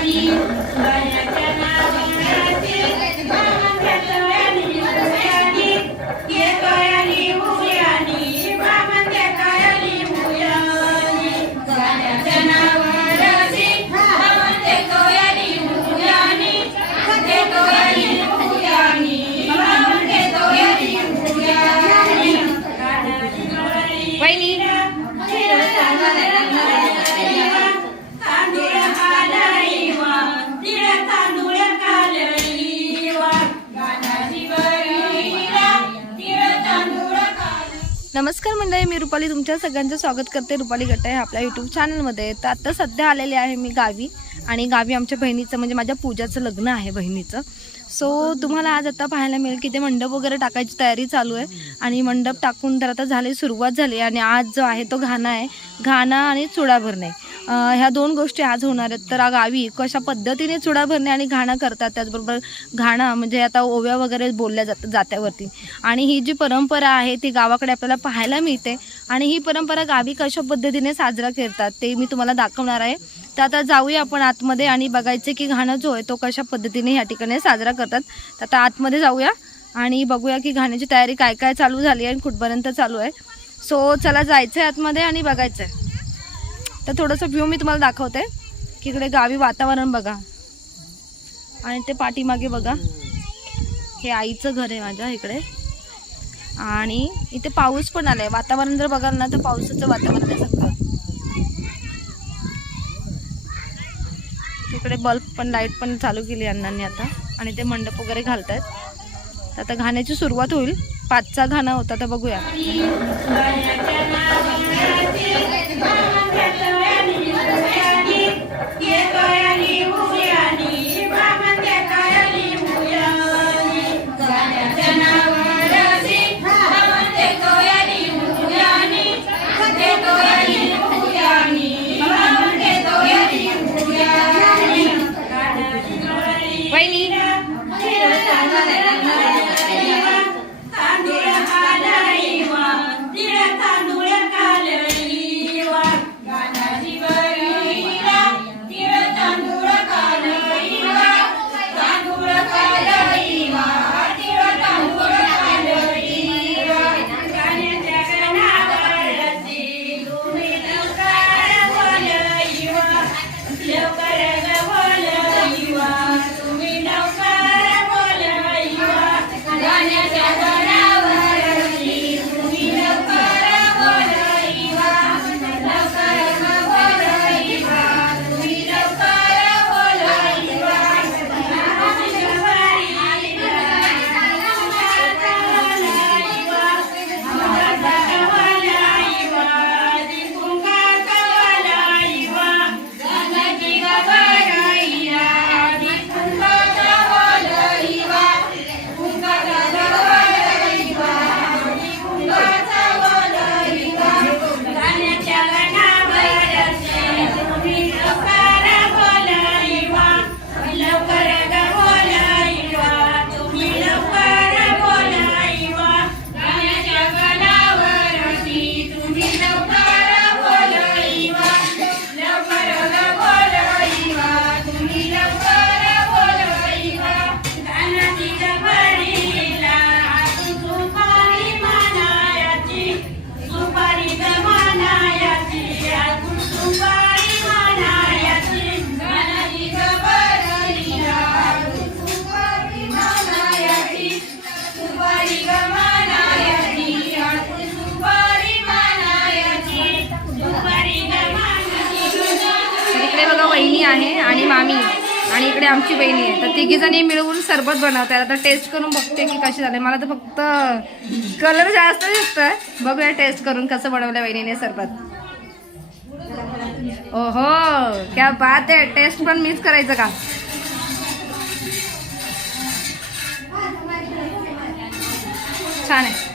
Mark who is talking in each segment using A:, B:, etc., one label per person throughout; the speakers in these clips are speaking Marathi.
A: वहिनी नमस्कार मंडळी मी रुपाली तुमच्या सगळ्यांचं स्वागत करते. रुपाली गट आहे आपल्या यूट्यूब चॅनलमध्ये तर आता सध्या आलेले आहे मी गावी आणि गावी आमच्या बहिणीचं म्हणजे माझ्या पूजाचं लग्न आहे बहिणीचं. सो तुम्हाला आज आता पाहायला मिळेल की ते मंडप वगैरे टाकायची तयारी चालू आहे. आणि मंडप टाकून तर आता झाली सुरुवात झाली. आणि आज जो आहे तो घाणा आहे. घाणा आणि चुडा भरणे ह्या दोन गोष्टी आज होणार आहेत. तर गावी कशा पद्धतीने चुडा भरणे आणि घाणा करतात त्याचबरोबर घाणा म्हणजे आता ओव्या वगैरे बोलल्या जात जात्यावरती. आणि ही जी परंपरा आहे ती गावाकडे आपल्याला पाहायला मिळते. आणि ही परंपरा गावी कशा पद्धतीने साजरा करतात ते मी तुम्हाला दाखवणार आहे. तर आता जाऊया आपण आतमध्ये आणि बघायचे की घाणं जो आहे तो कशा पद्धतीने ह्या ठिकाणी साजरा करतात. तर आता आतमध्ये जाऊया आणि बघूया की घाण्याची तयारी काय काय चालू झाली आहे आणि कुठपर्यंत चालू आहे. सो चला जायचं आहे आतमध्ये आणि बघायचं आहे तर थोडंसं व्ह्यू मी तुम्हाला दाखवते. की इकडे गावी वातावरण बघा. आणि ते पाठीमागे बघा. हे आईचं घर आहे माझ्या इकडे. आणि इथे पाऊस पण आलाय. वातावरण जर बघाल ना तर पावसाचं वातावरण आहे सगळं. तिकडे बल्ब पण लाइट पण चालू केली अण्णांनी आता. आणि ते मंडप वगैरे घालतायत. तर आता घाण्याची सुरुवात होईल. पाचचा घाणा होता तर बघूया. आणि इकडे आमची बहिणी आहे. तर तिघी जणी मिळवून सरबत बनवतात आता टेस्ट करून बघते की कशी झाले. मला तर फक्त कलर जास्त दिसतोय. बघूया टेस्ट करून कसं बनवलं बहिणीने सरबत. ओहो क्या बात आहे. टेस्ट पण मीच करायचं का? छान आहे.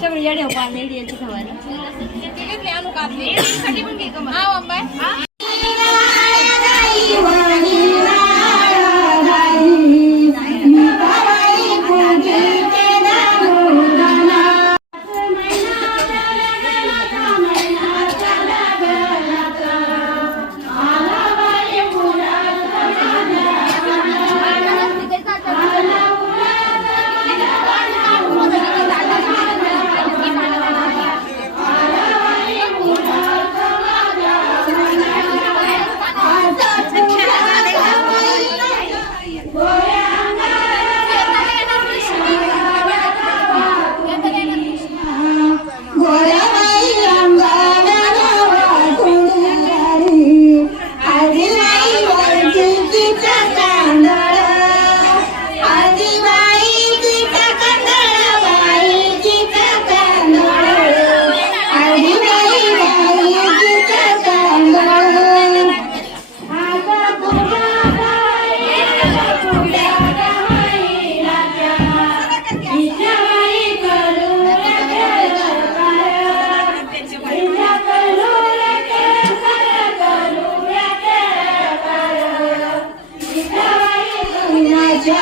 B: सगळी येड्या पाणी
A: येड्याची खवारी आम्ही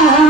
A: Hallelujah.